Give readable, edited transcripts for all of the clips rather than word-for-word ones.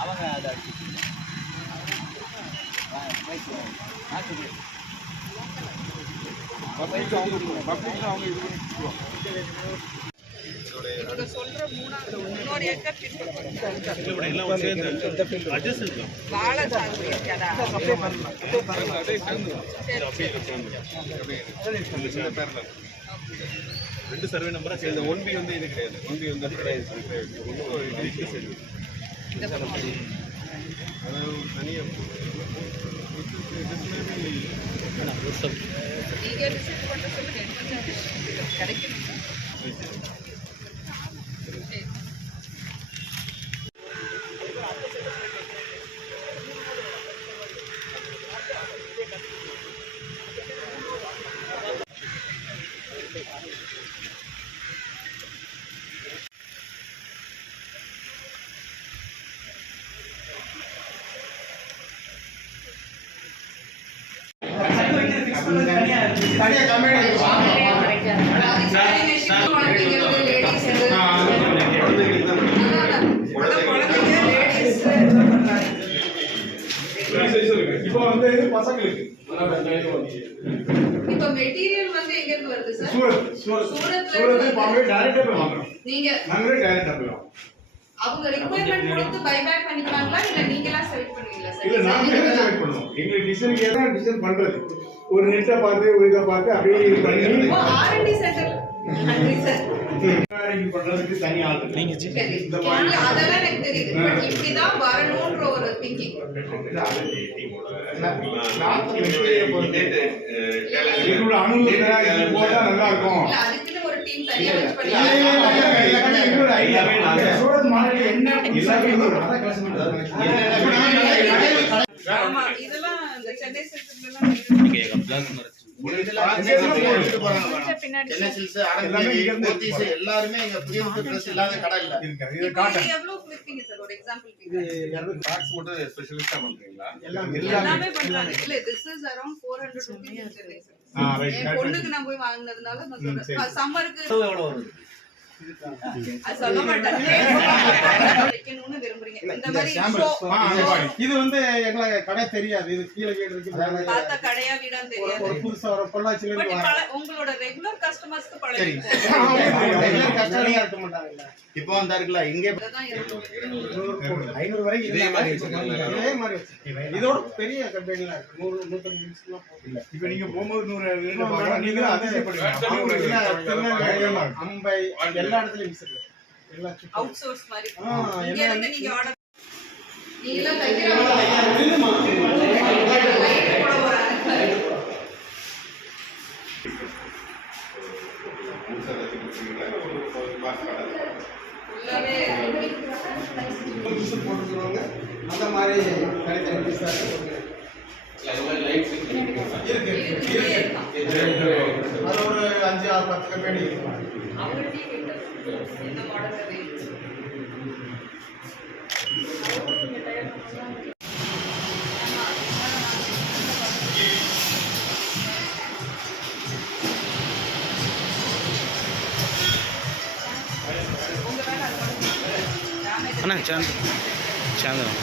அவங்க அதை ரெண்டு சர்வே நம்பரா சேர்ந்து 1B வந்து இது கிடையாது. 1B வந்து கிடையாது. தனியா இப்போ வந்து பசங்களுக்கு இப்போ மெட்டீரியல் வந்து எங்க இருந்து வருது சார்? சூரத் பாம்பே டைரக்டா போய் வாங்குறோம். நாங்களே டைரக்டா போய் வாங்குறோம். அவங்க ரிக்வயர்மென்ட் கொடுத்து பைபேக் பண்ணிப்பாங்களா இல்ல நீங்களா செலக்ட் பண்ணுவீங்களா சார்? இல்ல நாங்களே செலக்ட் பண்ணுவோம். எங்க டிசைனுக்கு ஏதா டிசைன் பண்றது. ஒரு நெட்டை பார்த்து ஒரு இத பார்த்து அப்படியே பண்ணி R&D சென்டர் நன்றி சார். நீங்க பண்றதுக்கு தனி ஆள் நீங்க இந்த மாதிரி அதெல்லாம் எனக்கு தெரியுது. பட் இப்படி தான் வரணும்ன்ற ஒரு திங்கிங். என்னோட அனுபவம் போட்டா நல்லா இருக்கும். இல்ல அதுக்குன்னு ஒரு டீம் தனியா வெச் பண்ணி என்னோட ஐடியாவே நான் சூரத் மாடல் என்ன ஆமா இதெல்லாம் இந்த சென்னை சென்டர்ல எல்லாம் எல்லாருமே எங்க புதிய ட்ரெஸ் இல்லாத கடை இல்ல எவ்வளவு கொடுப்பீங்க சார் ஒரு எக்ஸாம்பிள் பாக்ஸ் மட்டும் ஸ்பெஷலிஸ்டா பண்றீங்களா எல்லாமே பண்றாங்க இல்ல this is around 400 rupees in Chennai sir என் பொண்ணுக்கு நான் போய் வாங்குனதுனால நான் சொல்றேன் சம்மருக்கு எவ்வளவு வருது அது சொல்ல மாட்டேன் வைக்கணும்னு விரும்புறீங்க இந்த மாதிரி இது வந்து எங்களுக்கு கடை தெரியாது இது கீழ வீடு இருக்கு பார்த்த கடையா வீடான்னு தெரியாது ஒரு புதுசா ஒரு பொள்ளாச்சில இருந்து வர உங்களோட ரெகுலர் கஸ்டமர்ஸ்க்கு பழகி ரெகுலர் கஸ்டமரா இருக்க மாட்டாங்கல்ல இப்போ வந்தா இருக்குல இங்க 500 வரைக்கும் இதே மாதிரி வச்சிருக்காங்க இதோட பெரிய கம்பெனில இருக்கு 100 150 இல்ல இப்போ நீங்க போகும்போது 100 நீங்க அதிசயப்படுவீங்க அம்பை எல்லா இடத்துலயும் மிஸ் இருக்கு எல்லா அவுட் சோர்ஸ் மாதிரி இங்க இருந்து நீங்க ஆர்டர் நீங்க தைக்கிறவங்க லைட் போட போறாங்க போட்டுருவாங்க அந்த மாதிரி தனித்தனி பீஸா அது ஒரு 5 6 10 கம்பெனி இருக்கும் என்ன மாடல் அண்ணா சாந்தம்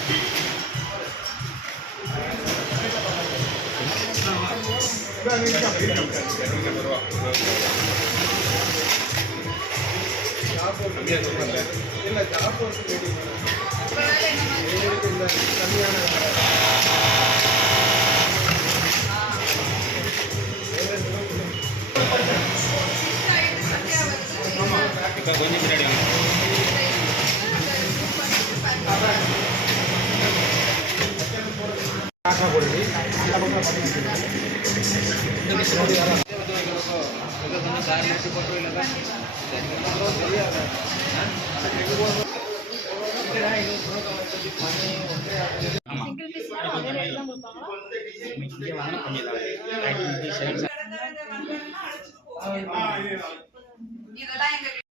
இல்ல ஜாப் ரெடி கம்மியான கொஞ்சம் பின்னாடி சிங்கிள் பீஸ்